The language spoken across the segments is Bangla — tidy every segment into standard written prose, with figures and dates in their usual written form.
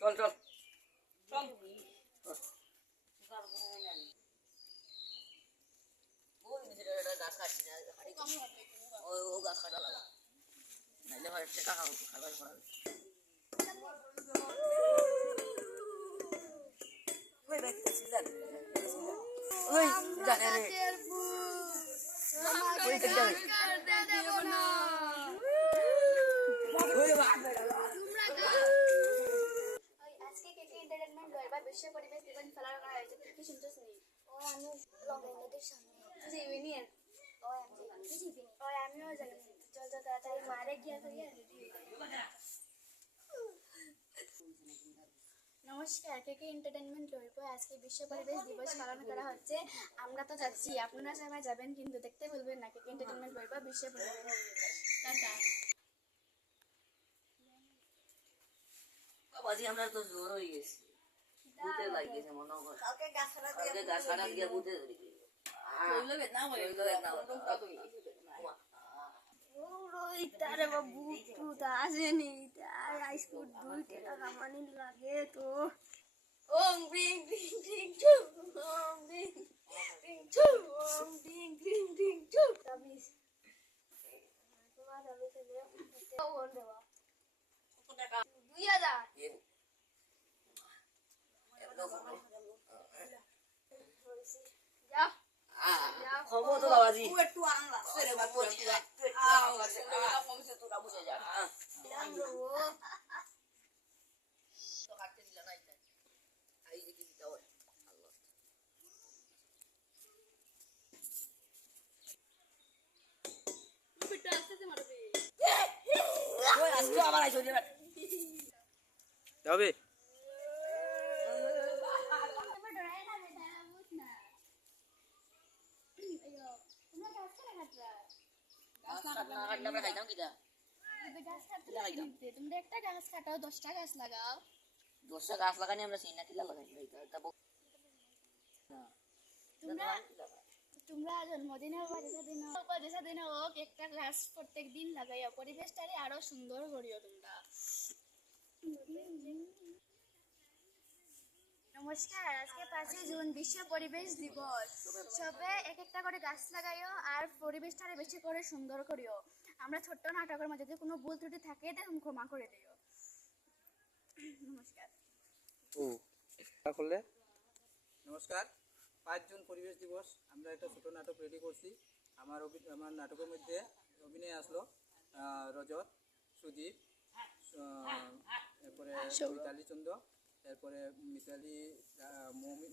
চল চল চল গাছ কাটছি না ও গাছ কাটা লাগা নাইলে হয় টাকা খাবার করাবে ওই দেখতেছি জান ওই জানে রে ওই দেখতে দেব না ওই আজকে কেকে এন্টারটেইনমেন্ট গয়বা বিশ্ব পরিবেশ দিবস পালন করা হয়েছে কি শুনছস নি ও আমি ব্লগে নদীর সামনে জীবনী ও আমি জীবনী ও আমিও জানি চল চল তাড়াতাড়ি মারে গিয়া করিয়া রেডি নমস্কার কেকে এন্টারটেইনমেন্ট গয়বা আজকে বিশ্ব পরিবেশ দিবস পালন করা হচ্ছে আমরা তো যাচ্ছি আপনারা সবাই যাবেন কিন্তু দেখতে ভুলবেন না কেকে এন্টারটেইনমেন্ট গয়বা বিশ্ব পরিবেশ দিবস টাটা বাজি আমরা তো জোর হয়ে গেছি বুতে লাগিয়েছে মনে হয় কালকে গাছ কাটা দিয়ে বুতে ধরে গেছে কইলো বেদনা তুমি ওই তারে বাবু ভূত আসেনি তার আইসকুট 2 টাকা মানি লাগে তো ওম বিং বিং বিং টু ওম বিং বিং টু ওম বিং বিং বিং টু তাবিজ তোমার তাবিজ দে তো ওন দেবা কত টাকা 2000 যা খবর তো বাবাজি একটু আনলা সেরে বাবু তোরা বুঝে যা তো কাটতে দিলা না এটা আই দেখি দাও আল্লাহ বিটা আসতে মারবে ওই আজকে আবার আইছো যে যাবে আমরা খাইতাম কিটা তোমরা একটা গাছ কাটাও 10টা গাছ লাগাও 10টা গাছ লাগানি আমরা সিনা কিলা লাগাই এটা তোমরা তোমরা জন্মদিনে উপদেশা দিনে হোক একটা গাছ প্রত্যেক দিন লাগাইও পরিবেশটারে আরো সুন্দর করিও তোমরা নমস্কার আজকে 5 জুন বিশ্ব পরিবেশ দিবস সবে এক একটা করে গাছ লাগাইও আর পরিবেশটারে বেশি করে সুন্দর করিও আমরা ছোট্ট নাটকের মধ্যে যদি কোনো ভুল ত্রুটি থাকে তখন ক্ষমা করে দিও নমস্কার করলে নমস্কার 5 জুন পরিবেশ দিবস আমরা একটা ছোট নাটক রেডি করছি আমার নাটকের মধ্যে অভিনয় আসলো রজত সুদীপ এরপরে মিতালি চন্দ্র এরপরে মিতালি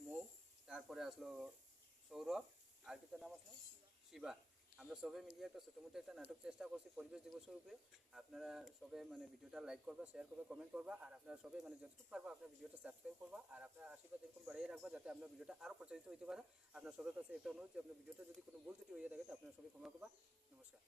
মৌ তারপরে আসলো সৌরভ আর কি তার নাম আসলো শিবা আমরা সবাই মিলিয়ে একটা ছোটোমোটো একটা নাটক চেষ্টা করছি পরিবেশ দিবসের উপরে আপনারা সবাই মানে ভিডিওটা লাইক করবা শেয়ার করবা কমেন্ট করবা আর আপনারা সবাই মানে যতটুকু পারবা আপনার ভিডিওটা সাবস্ক্রাইব করবা আর আপনার আশীর্বাদ এরকম বাড়িয়ে রাখবা যাতে আপনার ভিডিওটা আরও প্রচারিত হতে পারে আপনার সবার কাছে একটা অনুরোধ যে আপনার ভিডিওটা যদি কোনো ভুল ত্রুটি হয়ে থাকে তো আপনারা সবাই ক্ষমা করবা নমস্কার